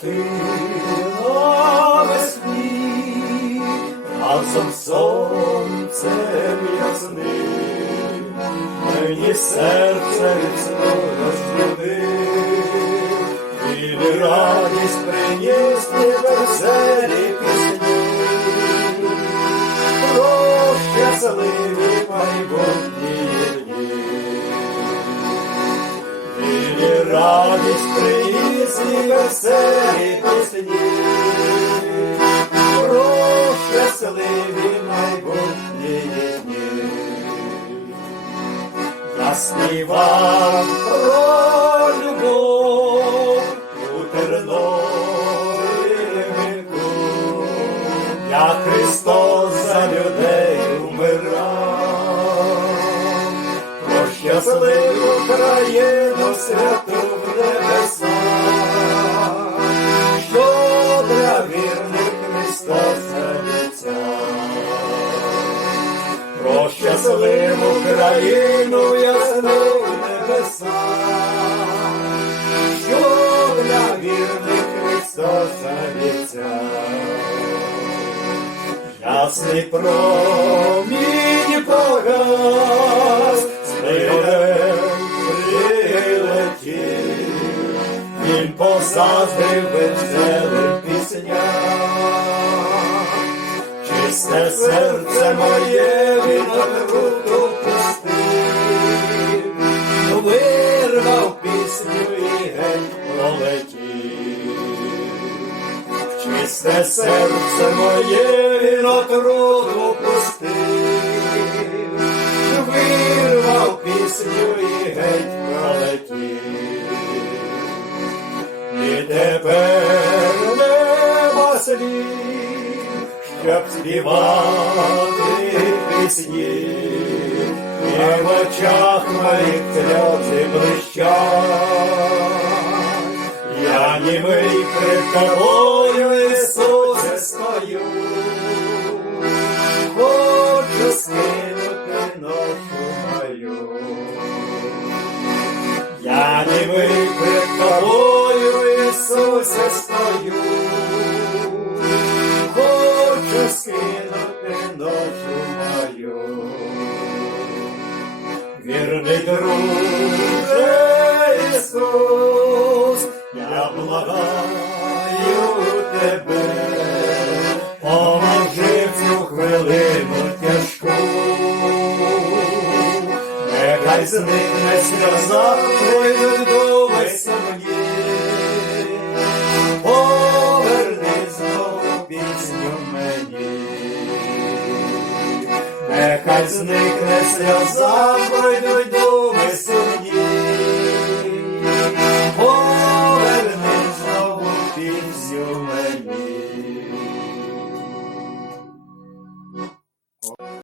ти на весні, разом сонцем ясним, мені серце віцно розбудив, і радість приніс веселі пісні, про щасливі майбутні дні. І радість приніс і веселі пісні, про щасливі майбутні дні. Я співав про любов у терновику, як Христос за людей умирав, про щасливу країну святу щасливу країну ясну небеса, що для вірних Христос обіцяв. Ясний промінь погас, з мирем прилетів, він позаздрив веселим пісням. Чисте серце моє він полетів. Чисте серце моє він отруту пустив, вирвав пісню і геть полетів. І тепер нема слів, щоб співати пісні, і в очах моїх сльози блищать. Тобою, Ісусе, стою, хочу скинути ношу мою. Я німий пред тобою, Ісусе, стою, хочу скинути ношу мою. Вірний друже Ісус, я благаю тебе, поможи в цю хвилину тяжку. Нехай зникне сльоза, прийдуть думи сумні. Поверни знову пісню мені. Нехай зникне сльоза, пройдуть думи